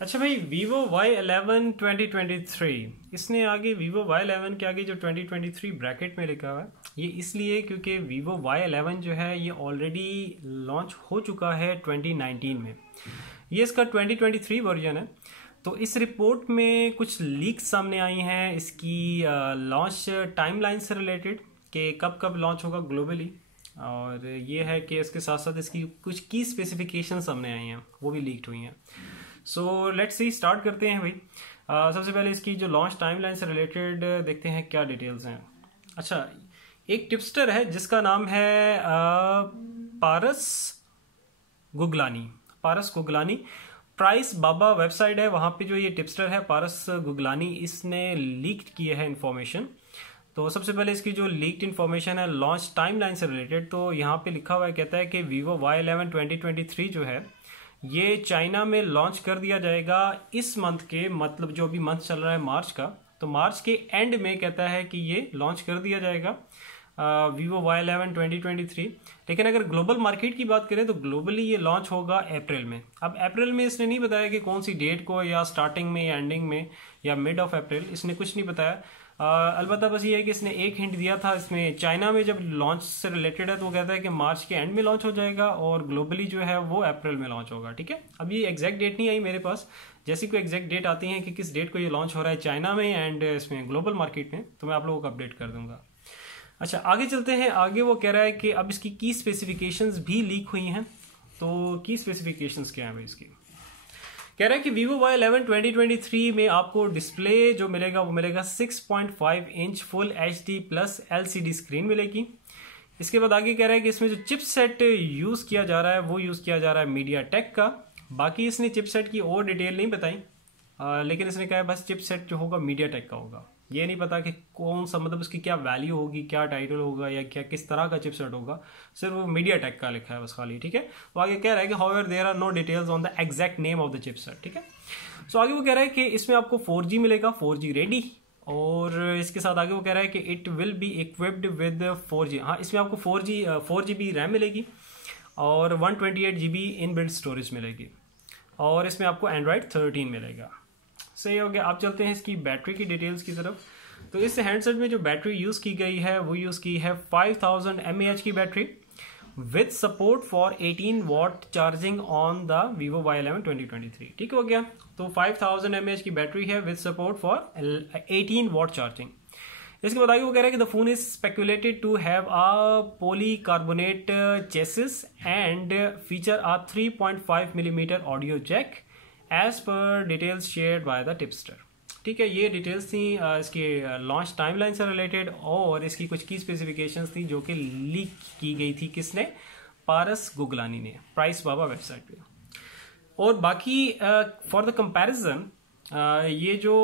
अच्छा भाई, Vivo Y11 2023 इसने आगे Vivo Y11 के आगे जो 2023 ब्रैकेट में लिखा हुआ है, ये इसलिए क्योंकि Vivo Y11 जो है ये ऑलरेडी लॉन्च हो चुका है 2019 में। ये इसका 2023 वर्जन है। तो इस रिपोर्ट में कुछ लीक्स सामने आई हैं इसकी लॉन्च टाइमलाइन से रिलेटेड कि कब कब लॉन्च होगा ग्लोबली, और ये है कि इसके साथ साथ इसकी कुछ की स्पेसिफिकेशन सामने आई हैं, वो भी लीक्ड हुई हैं। सो लेट्स सी, स्टार्ट करते हैं भाई। सबसे पहले इसकी जो लॉन्च टाइमलाइन से रिलेटेड देखते हैं क्या डिटेल्स हैं। अच्छा, एक टिप्सटर है जिसका नाम है पारस गुगलानी। प्राइस बाबा वेबसाइट है, वहाँ पे जो ये टिप्सटर है पारस गुगलानी, इसने लीक्ड किया है इन्फॉर्मेशन। तो सबसे पहले इसकी जो लीक्ड इन्फॉर्मेशन है लॉन्च टाइमलाइन से रिलेटेड, तो यहाँ पे लिखा हुआ है, कहता है कि Vivo Y11 2023 जो है ये चाइना में लॉन्च कर दिया जाएगा इस मंथ के, मतलब जो अभी मंथ चल रहा है मार्च का, तो मार्च के एंड में कहता है कि ये लॉन्च कर दिया जाएगा Vivo Y11 2023। लेकिन अगर ग्लोबल मार्केट की बात करें तो ग्लोबली ये लॉन्च होगा अप्रैल में। अब अप्रैल में इसने नहीं बताया कि कौन सी डेट को, या स्टार्टिंग में या एंडिंग में या मिड ऑफ अप्रैल, इसने कुछ नहीं बताया। अलबत्ता बस ये है कि इसने एक हिंट दिया था इसमें, चाइना में जब लॉन्च से रिलेटेड है तो वो कहता है कि मार्च के एंड में लॉन्च हो जाएगा और ग्लोबली जो है वो अप्रैल में लॉन्च होगा। ठीक है, अभी एग्जैक्ट डेट नहीं आई मेरे पास, जैसी कोई एग्जैक्ट डेट आती है कि किस डेट को ये लॉन्च हो रहा है चाइना में एंड इसमें ग्लोबल मार्केट में, तो मैं आप लोगों को अपडेट कर दूंगा। अच्छा, आगे चलते हैं। आगे वो कह रहा है कि अब इसकी की स्पेसिफिकेशंस भी लीक हुई हैं। तो की स्पेसिफिकेशंस क्या है भाई इसकी? कह रहा है कि Vivo Y11 2023 में आपको डिस्प्ले जो मिलेगा वो मिलेगा 6.5 inch full HD plus LCD screen मिलेगी। इसके बाद आगे कह रहा है कि इसमें जो चिपसेट यूज़ किया जा रहा है वो यूज़ किया जा रहा है MediaTek का। बाकी इसने चिपसेट की और डिटेल नहीं बताई, लेकिन इसने कहा है बस चिपसेट जो होगा MediaTek का होगा। ये नहीं पता कि कौन सा, मतलब उसकी क्या वैल्यू होगी, क्या टाइटल होगा, या क्या किस तरह का चिपसेट होगा, सिर्फ वो MediaTek का लिखा है बस खाली। ठीक है, तो आगे कह रहा है कि however there are no details on the exact name of the chipset. ठीक है, सो आगे वो कह रहा है कि इसमें आपको 4G मिलेगा, 4G रेडी, और इसके साथ आगे वो कह रहा है कि it will be equipped with 4G। हाँ, इसमें आपको 4GB रैम मिलेगी और 128GB इन बिल्ट स्टोरेज मिलेगी, और इसमें आपको Android 13 मिलेगा। सही हो गया। आप चलते हैं इसकी बैटरी की डिटेल्स की तरफ। तो इस हैंडसेट में जो बैटरी यूज़ की गई है वो यूज़ की है 5000 mAh की battery with support for 18 watt charging on the Vivo Y11 2023। ठीक हो गया, तो 5000 mAh की बैटरी है with support for 18 watt charging. इसके बाद आगे वो कह रहा है कि the phone is speculated to have a polycarbonate chassis and feature a 3.5 millimetre audio jack as per details shared by the tipster. ठीक है, ये डिटेल्स थी इसके लॉन्च टाइमलाइन से रिलेटेड, और इसकी कुछ की स्पेसिफिकेशंस थी जो कि लीक की गई थी किसने? पारस गुगलानी ने, प्राइस बाबा वेबसाइट पे। और बाकी फॉर द कंपैरिजन ये जो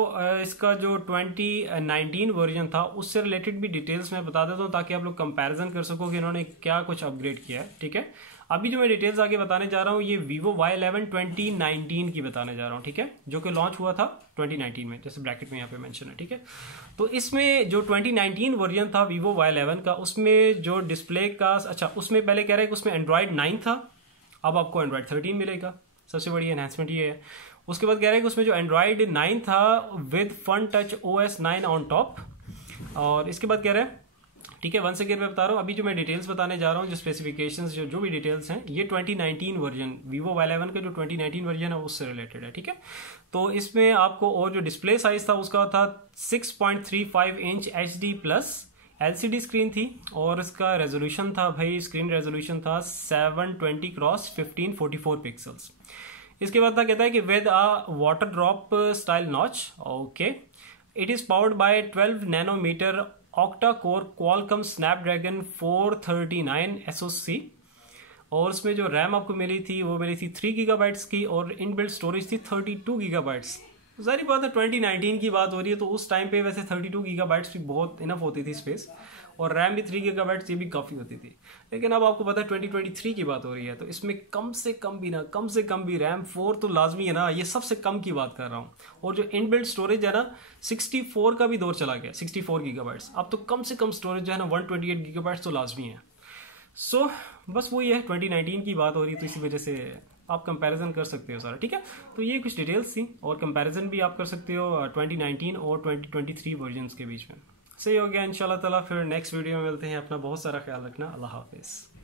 इसका जो 2019 वर्जन था उससे रिलेटेड भी डिटेल्स मैं बता देता हूँ ताकि आप लोग कंपैरिजन कर सको कि इन्होंने क्या कुछ अपग्रेड किया है। ठीक है, अभी जो मैं डिटेल्स आगे बताने जा रहा हूँ ये Vivo Y11 2019 की बताने जा रहा हूँ। ठीक है, जो कि लॉन्च हुआ था 2019 में, जैसे ब्रैकेट में यहाँ पे मेंशन है। ठीक है, तो इसमें जो 2019 वर्जन था Vivo Y11 का, उसमें जो डिस्प्ले का, अच्छा उसमें पहले कह रहा है कि उसमें Android 9 था, अब आपको Android 13 मिलेगा। सबसे बड़ी एनहांसमेंट ये है। उसके बाद कह रहा है कि उसमें जो Android 9 था with fun touch OS 9 on top, और इसके बाद कह रहा है, ठीक है, वन सेकेंड में बता रहा हूँ, अभी जो मैं डिटेल्स बताने जा रहा हूँ, जो स्पेसिफिकेशंस जो भी डिटेल्स हैं, ये 2019 वर्जन Vivo Y11 का जो 2019 वर्जन है उससे रिलेटेड है। ठीक है, तो इसमें आपको, और जो डिस्प्ले साइज था उसका था 6.35 inch HD plus LCD screen थी, और इसका रेजोल्यूशन था भाई, स्क्रीन रेजोल्यूशन था 720x1544 पिक्सल्स। इसके बाद था, कहता है कि with a water drop style notch. Okay, it is powered by 12 nanometre octa core Qualcomm Snapdragon 439 SoC, और उसमें जो रैम आपको मिली थी वो मिली थी 3 गीगाबाइट्स की, और इनबिल्ट स्टोरेज थी 32 गीगाबाइट्स। सारी बात है 2019 की बात हो रही है, तो उस टाइम पे वैसे 32 गीगाबाइट्स भी बहुत इनफ होती थी स्पेस, और रैम भी 3 गीगाबाइट्स, ये भी काफ़ी होती थी। लेकिन अब आपको पता है 2023 की बात हो रही है, तो इसमें कम से कम भी रैम 4 तो लाजमी है ना, ये सबसे कम की बात कर रहा हूँ। और जो इनबिल्ट स्टोरेज है ना, 64 का भी दौर चला गया, 64 गीगाबाइट्स। अब तो कम से कम स्टोरेज जो है ना 128 गीगाबाइट्स तो लाजमी है। सो बस वही है, 2019 की बात हो रही है, तो इसी वजह से आप कंपैरिजन कर सकते हो सारा, ठीक है। तो ये कुछ डिटेल्स थी, और कंपैरिजन भी आप कर सकते हो 2019 और 2023 वर्जन के बीच में। सही हो गया इंशाल्लाह ताला। फिर नेक्स्ट वीडियो में मिलते हैं। अपना बहुत सारा ख्याल रखना। अल्लाह हाफिज़।